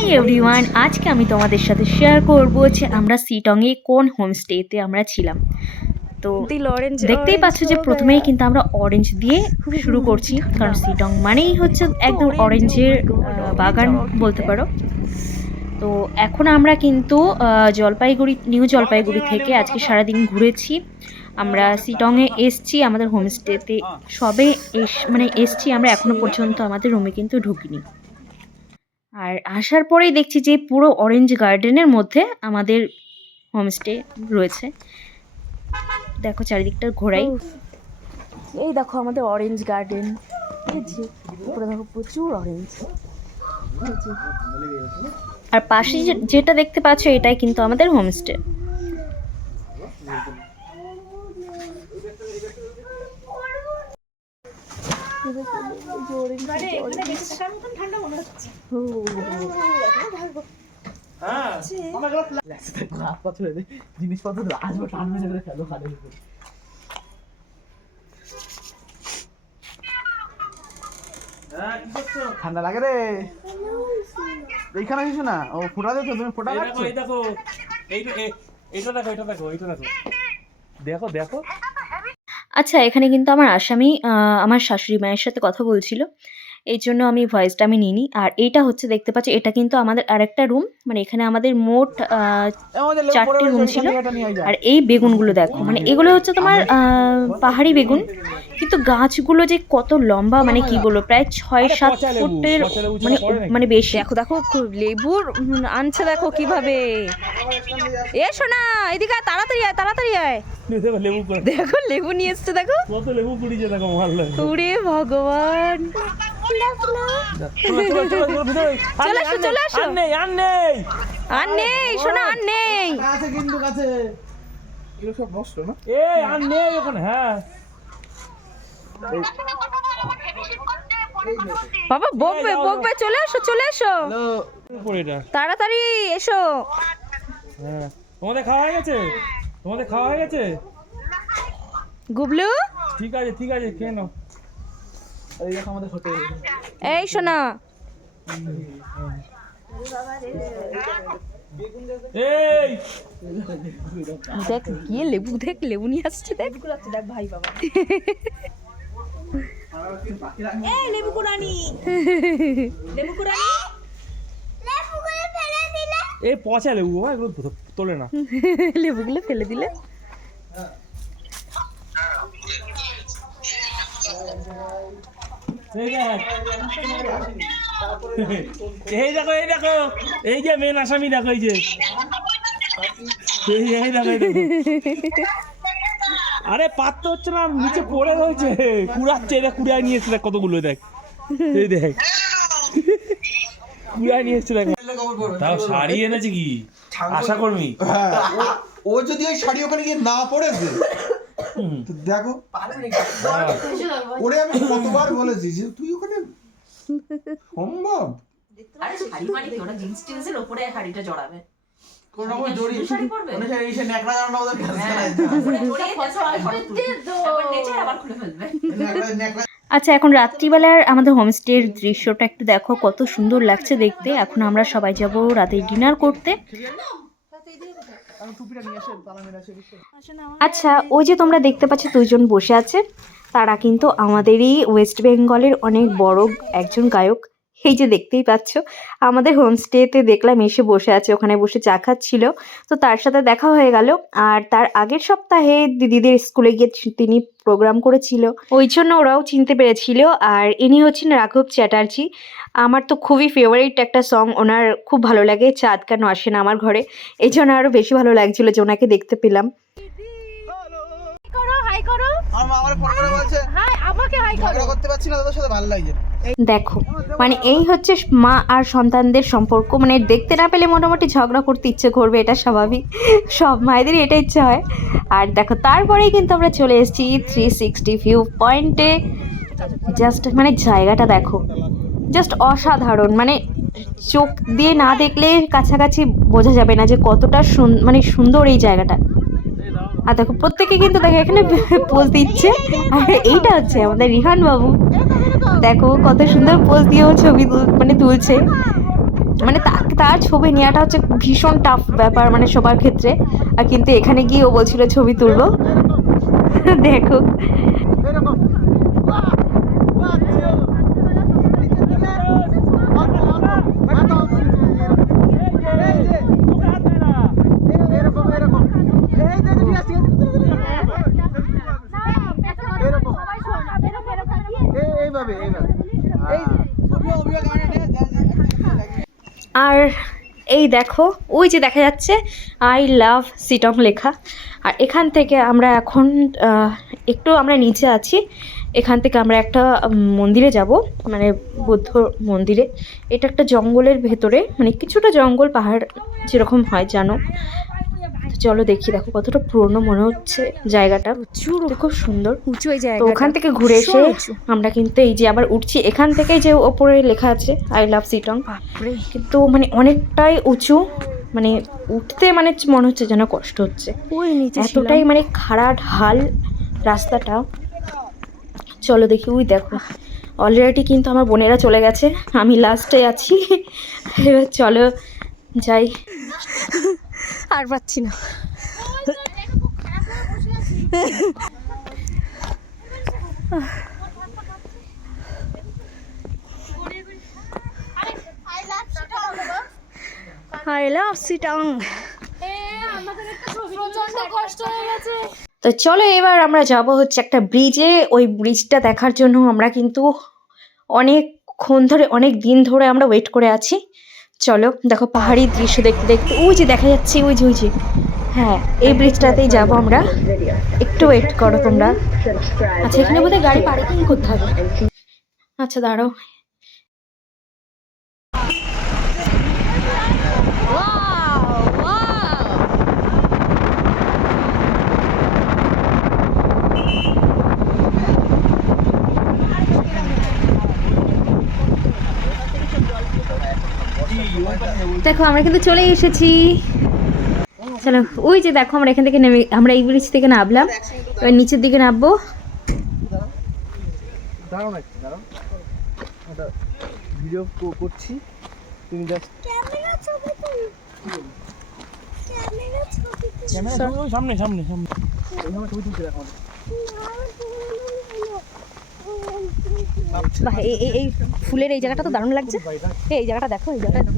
Hi everyone আজকে আমি তোমাদের সাথে শেয়ার করব যে আমরা সিটংয়ে কোন হোমস্টেতে আমরা ছিলাম। তো দেখতেই পাচ্ছ যে প্রথমেই কিন্তু আমরা অরেঞ্জ দিয়ে শুরু করছি কারণ সিটং মানেই হচ্ছে একদম অরেঞ্জের বাগান বলতে পারো। তো এখন আমরা কিন্তু জলপাইগুড়ি নিউ জলপাইগুড়ি থেকে আজকে সারাদিন ঘুরেছি। আমরা সিটংয়ে এসছি আমাদের হোমস্টেতে সবে এস মানে এসছি আমরা এখনও পর্যন্ত আমাদের রুমে কিন্তু ঢুকিনি। আর আসার পরেই দেখছি যে পুরো অরেঞ্জ গার্ডেনের মধ্যে আমাদের হোমস্টে রয়েছে। দেখো চারিদিকটা ঘোরাই। এই দেখো আমাদের অরেঞ্জ গার্ডেন উপরে দেখো প্রচুর অরেঞ্জ আর পাশে যে- যেটা দেখতে পাচ্ছ এটাই কিন্তু আমাদের হোমস্টে জিনিসপত্র আসব টানবে করে ফেলো খালের উপর ঠান্ডা লাগে রে। এইখানে কিছু না? ও ফোটা দিচ্ছ তুমি ফোটা এই দেখো এই দেখো এইটা এইটা দেখো এটা দেখো এইটা দেখো। দেখো দেখো। আচ্ছা এখানে কিন্তু আমার আসামি আমার শাশুড়ি মায়ের সাথে কথা বলছিল। এই জন্য আমি ভয়েসটা আমি নিইনি। আর এটা হচ্ছে দেখতে পাচ্ছি এটা কিন্তু আমাদের আরেকটা রুম। মানে এখানে আমাদের মোট চারটে রয়েছে, ছিল। আর এই বেগুনগুলো দেখো। মানে এগুলো হচ্ছে তোমার আহ, পাহাড়ি বেগুন। কিন্তু গাছগুলো যে কত লম্বা মানে কি বলব প্রায় ছয় সাত ফুটের মানে মানে বেশি। দেখো দেখো লেবুর আনছে দেখো কীভাবে। এসো না এদিকে তাড়াতাড়ি আয় তাড়াতাড়ি আয়। দেখো লেবু দেখো লেবু নিয়ে এসছে দেখো। কত লেবু পুড়িয়েছে দেখো ভগবান। চলে আসো, চলে আসো। আর নেই আর নেই আর নেই শোনা আর নেই আছে কিন্তু কাছে এগুলো সব নষ্ট না এ আর নেই ওখানে হ্যাঁ বাবা বকবে বকবে চলে আসো চলে আসো তাড়াতাড়ি এসো। তোমাদের খাওয়া হয়ে গেছে? তোমাদের খাওয়া হয়ে গেছে? গুবলু? ঠিক আছে ঠিক আছে খেয়ে নাও। এই দেখো আমাদের হোটেল। এই শোনা। এই! দেখ গিয়ে লেবু দেখ লেবু নিয়ে আসছে দেখ। দেখ ভাই বাবা। এই পচা লেবু এগুলো তোলে না। লেবুগুলো ফেলে দিলে। এই দেখো এই দেখো, এই যে মেন আসামি দেখো, এই যে। আরে, পাত্র হচ্ছে না, নিচে পড়ে রয়েছে। কুড়াচ্ছে দেখ কুড়ায় নিয়ে এসছে, দেখ, কতগুলো, দেখ। এই দেখ। কুড়ায় নিয়ে এসছে, দেখ। তাও শাড়ি এনেছে কি? আশা কর্মী। ও যদি ওই শাড়ি ওখানে গিয়ে না পড়েছে তো দেখো ওরে আমি কতবার বলেছি যে তুই ওখানে সম্ভব? কোন রকম জড়ি মনে হয় আচ্ছা এখন রাত্রিবেলার আমাদের হোমস্টের দৃশ্যটা একটু দেখো কত সুন্দর লাগছে দেখতে। এখন আমরা সবাই যাব রাতে ডিনার করতে টুপিটা নিয়ে আসে তালা মেরে আসে আচ্ছা ওই যে তোমরা দেখতে পাচ্ছ দুজন বসে আছে তারা কিন্তু আমাদেরই ওয়েস্ট বেঙ্গলের অনেক বড় একজন গায়ক। এই যে দেখতেই পাচ্ছ আমাদের হোমস্টেতে দেখলাম এসে বসে আছে ওখানে বসে চা খাচ্ছিল। তো তার সাথে দেখা হয়ে গেল আর তার আগের সপ্তাহে দিদিদের স্কুলে গিয়ে তিনি প্রোগ্রাম করেছিল। ওই জন্য ওরাও চিনতে পেরেছিল আর ইনি হচ্ছেন রাঘব চ্যাটার্জি। আমার তো খুবই ফেভারিট একটা সং ওনার খুব ভালো লাগে চাঁদ কেন আসে না আমার ঘরে। এই জন্য আরও বেশি ভালো লাগছিল যে ওনাকে দেখতে পেলাম। করো? হাই করো। আমার মা আমার ফোন করে বলছে। হাই আমাকে হাই ঝগড়া করতে পারছি না তোদের সাথে ভালো লাগছে না। দেখো মানে এই হচ্ছে মা আর সন্তানদের সম্পর্ক। মানে দেখতে না পেলে মোটামুটি ঝগড়া করতে ইচ্ছে করবে, এটা স্বাভাবিক। সব মায়েদেরই এটা ইচ্ছে হয়। আর দেখো, তারপরেই কিন্তু আমরা চলে এসেছি থ্রি সিক্সটি ভিউ পয়েন্টে জাস্ট মানে জায়গাটা দেখো জাস্ট অসাধারণ। মানে চোখ দিয়ে না দেখলে কাছাকাছি বোঝা যাবে না যে কতটা মানে সুন্দর এই জায়গাটা। আর দেখো, প্রত্যেকে কিন্তু দেখো, এখানে পোজ দিচ্ছে আর এইটা হচ্ছে আমাদের রিহান বাবু। দেখো কত সুন্দর পোজ দিয়েও ছবি মানে তুলছে। মানে তার ছবি নেওয়াটা হচ্ছে ভীষণ টাফ ব্যাপার মানে সবার ক্ষেত্রে। আর কিন্তু এখানে গিয়ে ও বলছিল ছবি তুলবো। দেখো। আর এই দেখো, ওই যে দেখা যাচ্ছে আই লাভ সিটং লেখা। আর এখান থেকে আমরা এখন একটু আমরা নিচে আছি। এখান থেকে আমরা একটা মন্দিরে যাব মানে বৌদ্ধ মন্দিরে। এটা একটা জঙ্গলের ভেতরে মানে কিছুটা জঙ্গল, পাহাড় যেরকম হয়, জানো। তো চলো দেখি দেখো কতটা পুরনো মনে হচ্ছে জায়গাটা। প্রচুর খুব সুন্দর। উঁচু জায়গা ওখান থেকে ঘুরে এসে আমরা কিন্তু এই যে আবার উঠছি এখান থেকে যে ওপরে লেখা আছে আই লাভ সিটং কিন্তু মানে অনেকটাই উঁচু মানে উঠতে মানে মনে হচ্ছে যেন কষ্ট হচ্ছে। ওই নিচে এতটাই মানে খাড়া ঢাল রাস্তাটা। চলো দেখি ওই দেখো। অলরেডি কিন্তু আমার বোনেরা চলে গেছে আমি লাস্টে আছি। এবার চলো যাই। আর পাচ্ছি না। আই লাভ তো চলো এবার আমরা যাব হচ্ছে একটা ব্রিজে ওই ব্রিজটা দেখার জন্য আমরা কিন্তু অনেকক্ষণ ধরে, অনেক দিন ধরে আমরা ওয়েট করে আছি। চলো, দেখো পাহাড়ি দৃশ্য দেখতে দেখতে, ওই যে দেখা যাচ্ছে, ওই যে ওই যে। হ্যাঁ এই ব্রিজটাতেই যাব আমরা। একটু ওয়েট করো তোমরা। আচ্ছা এখানে বোধহয় গাড়ি পার্কিং করতে হবে। আচ্ছা দাঁড়াও। দেখো আমরা কিন্তু চলে এসেছি চলো ওই যে দেখো আমরা এখান থেকে নেমে আমরা এই ব্রিজ থেকে নামলাম এবার নিচের দিকে নামবো ভিডিও করছি তুমি সামনে সামনে সামনে ছবি তুলতে দেখো এই এই- এই ফুলের এই জায়গাটা তো দারুণ লাগছে এই, এই জায়গাটা দেখো এই জায়গাটা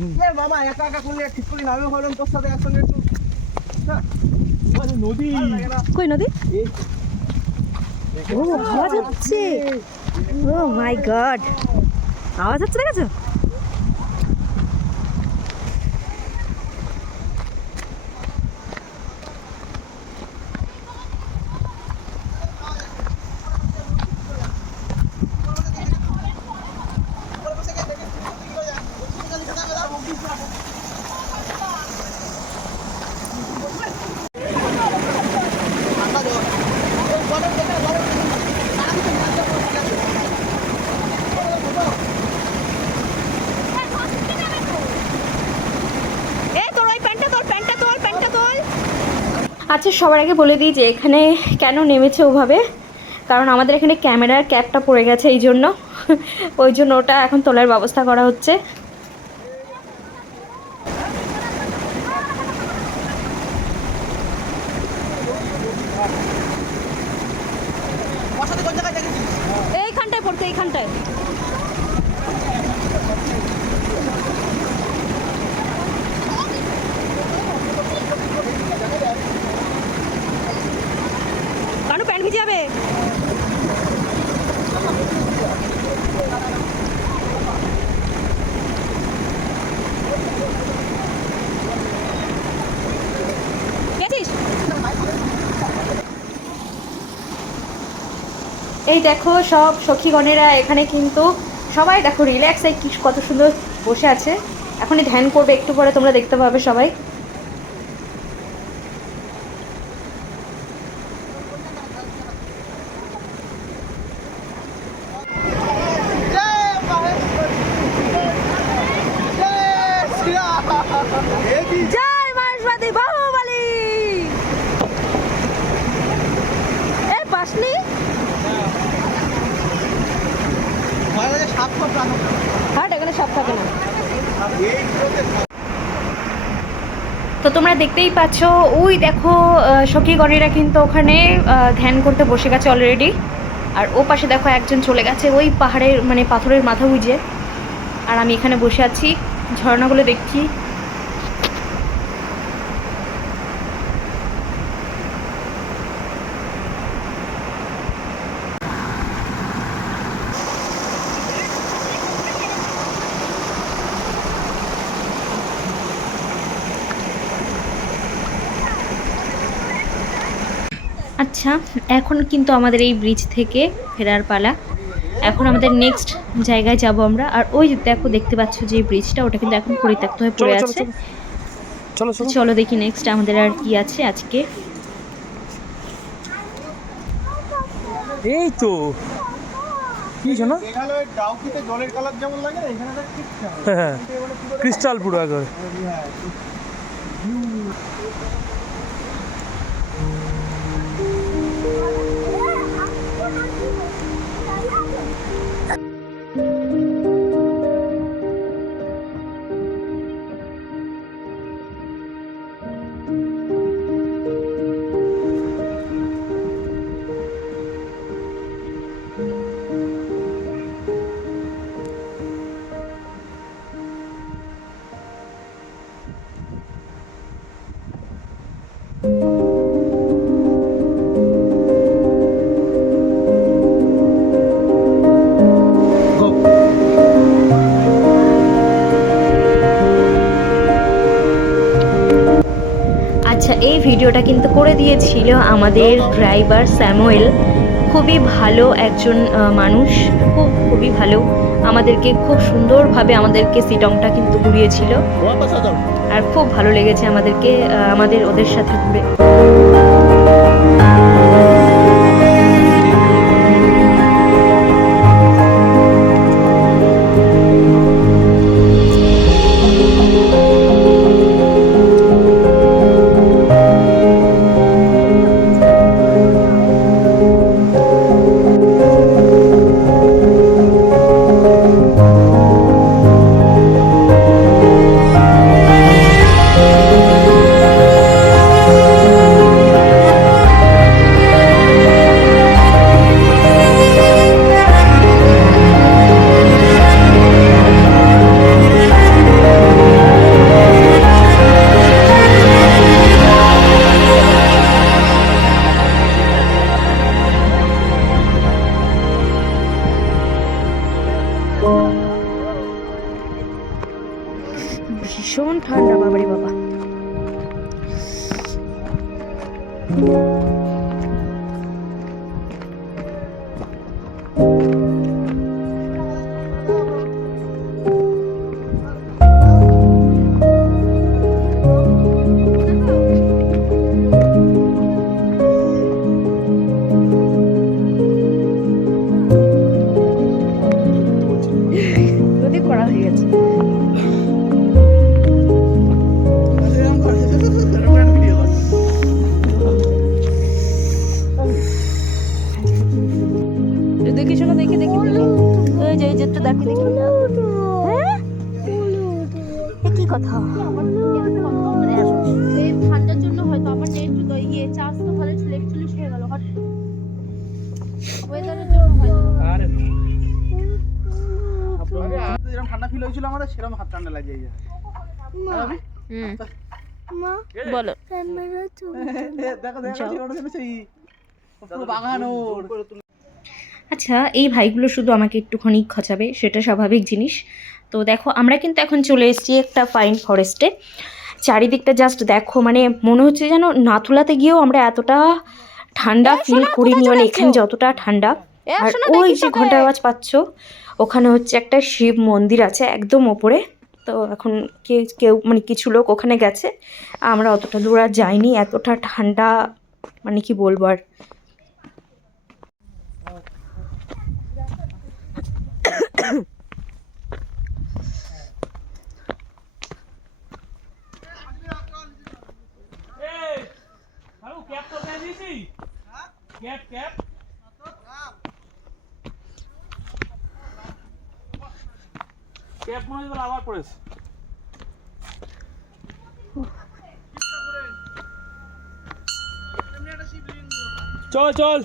তুলে মামা একা একা করলে ঠিক করে নামিও ভাবলাম তোর সাথে একসঙ্গে একটু নদী কই নদী? ও আওয়াজ হচ্ছে। Oh my God. আওয়াজ হচ্ছে দেখেছ এই তোর ওই প্যান্টটা তোর প্যান্টটা তোল প্যান্টটা তোল আচ্ছা সবার আগে বলে দিই যে এখানে কেন নেমেছে ওভাবে, কারণ আমাদের এখানে ক্যামেরার ক্যাপটা পড়ে গেছে এই জন্য ওই জন্য ওটা এখন তোলার ব্যবস্থা করা হচ্ছে। এই দেখো, সব সখীগণেরা এখানে কিন্তু সবাই দেখো রিল্যাক্স কত সুন্দর বসে আছে। এখনই ধ্যান করবে, একটু পরে তোমরা দেখতে পাবে সবাই। তো তোমরা দেখতেই পাচ্ছ, ওই দেখো সখীগণেরা কিন্তু ওখানে ধ্যান করতে বসে গেছে অলরেডি আর ও পাশে দেখো একজন চলে গেছে, ওই পাহাড়ের মানে পাথরের মাথা বুঝে। আর আমি এখানে বসে আছি, ঝর্ণাগুলো দেখছি। আচ্ছা এখন কিন্তু আমাদের এই ব্রিজ থেকে ফেরার পালা। এখন আমাদের নেক্সট জায়গায় যাব আমরা। আর ওই দেখো দেখতে পাচ্ছ যে ব্রিজটা ওটা কিন্তু এখন পরিত্যক্ত হয়ে পড়ে আছে। চলো চলো দেখি নেক্সট আমাদের আর কি আছে আজকে। এই তো। কি শোনো মেঘালয়ের ডাউকিতে জলের কালার যেমন লাগে এখানে দেখ ঠিক তেমন। হ্যাঁ। মানে পুরো ক্রিস্টাল পুরো একবার। আচ্ছা এই ভিডিওটা কিন্তু করে দিয়েছিল আমাদের ড্রাইভার স্যামুয়েল। খুবই ভালো একজন মানুষ খুব খুবই ভালো। আমাদেরকে খুব সুন্দরভাবে আমাদেরকে সিটংটা কিন্তু ঘুরিয়েছিল। আর খুব ভালো লেগেছে আমাদেরকে আমাদের ওদের সাথে ঘুরে। হয়েছিল আমাদের সেরকম হাত ঠান্ডা লাগে এই যে। বলো। বাগান ওর। আচ্ছা এই ভাইগুলো শুধু আমাকে একটুখানি খচাবে সেটা স্বাভাবিক জিনিস। তো দেখো আমরা কিন্তু এখন চলে এসেছি একটা ফাইন ফরেস্টে চারিদিকটা জাস্ট দেখো মানে মনে হচ্ছে যেন নাথুলাতে গিয়েও আমরা এতটা ঠান্ডা ফিল করিনি মানে এখানে যতটা ঠান্ডা। আর ওই যে ঘণ্টার আওয়াজ পাচ্ছ ওখানে হচ্ছে একটা শিব মন্দির আছে একদম ওপরে। তো এখন কে কেউ মানে কিছু লোক ওখানে গেছে। আমরা অতটা দূর আর যাইনি এতটা ঠান্ডা মানে কি বলব আর। এই আরে মনে হয় আবার পড়েছে চল চল।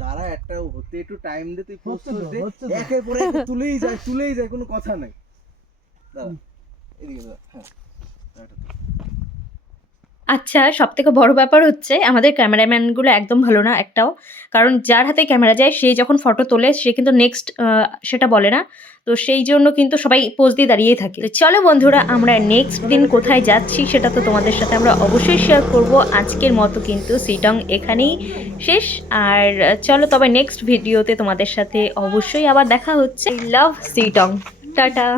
তারা একটা হতে একটু টাইম দে তুই পোস্ট করতে একের পরে তুলেই যায় তুলেই যায় কোনো কথা নাই। দাঁড়া এদিকে দাঁড়া হ্যাঁ। আচ্ছা সব থেকে বড় ব্যাপার হচ্ছে আমাদের ক্যামেরাম্যানগুলো একদম ভালো না একটাও। কারণ যার হাতে ক্যামেরা যায়, সে যখন ফটো তোলে, সে কিন্তু নেক্সট সেটা বলে না। তো সেই জন্য কিন্তু সবাই পোজ দিয়ে দাঁড়িয়ে থাকে। চলো বন্ধুরা, আমরা নেক্সট দিন কোথায় যাচ্ছি সেটা তো তোমাদের সাথে আমরা অবশ্যই শেয়ার করব। আজকের মতো কিন্তু সিটং এখানেই শেষ। আর চলো তবে নেক্সট ভিডিওতে তোমাদের সাথে অবশ্যই আবার দেখা হচ্ছে। লাভ সিটং টাটা।